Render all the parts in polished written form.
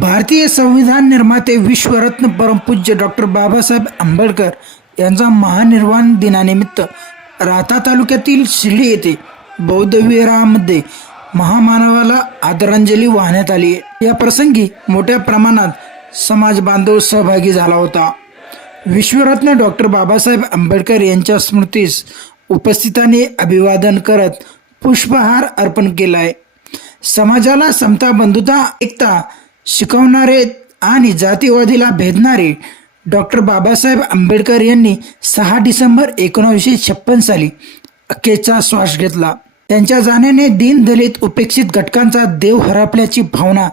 भारतीय संविधान निर्माते विश्वरत्न परमपूज्य डॉक्टर बाबासाहेब आंबेडकर यांचा महानिर्वाण दिनानिमित्त राहता तालुक्यातील शिर्डी येथे बौद्ध विहारामध्ये महामानवाला आदरांजली वाहण्यात आली। या प्रसंगी मोठ्या प्रमाणात समाज बांधव सहभागी झाला होता। विश्वरत्न डॉक्टर बाबासाहेब आंबेडकर यांच्या स्मृतीस उपस्थितांनी अभिवादन करत पुष्पहार अर्पण केलाय। समाजाला समता, बंधुता, एकता शिकवणारे आणि जातीवादीला भेदणारे डॉक्टर बाबासाहेब आंबेडकर यांनी 6 डिसेंबर 1956 साली अखेरचा श्वास घेतला। त्यांच्या जाण्याने दीन दलित उपेक्षित घटकांचा देव हरपल्याची भावना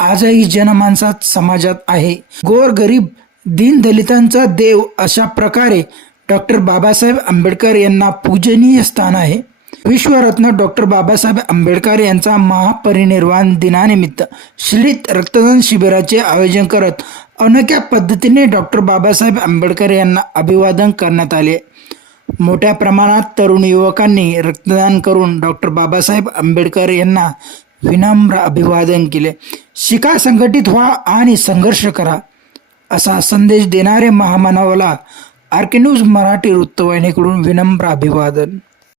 आजही जनमानसात समाजात आहे। गोर गरीब दीन दलितांचा देव अशा प्रकारे डॉक्टर बाबासाहेब आंबेडकर यांना पूजनीय स्थान आहे। विश्वरत्न डॉक्टर बाबासाहेब आंबेडकर यांचा महापरिनिर्वाण दिनानिमित्त शिर्डीत रक्तदान शिबिराचे आयोजन करत अनोख्या पद्धतीने डॉक्टर बाबासाहेब आंबेडकर यांना अभिवादन करण्यात आले। मोठ्या प्रमाणात तरुण युवकांनी रक्तदान करून डॉक्टर बाबासाहेब आंबेडकर यांना विनम्र अभिवादन केले। शिका, संघटित व्हा आणि संघर्ष करा असा संदेश देणारे महामानवाला आर के न्यूज मराठी वृत्तवाहिनीकडून विनम्र अभिवादन।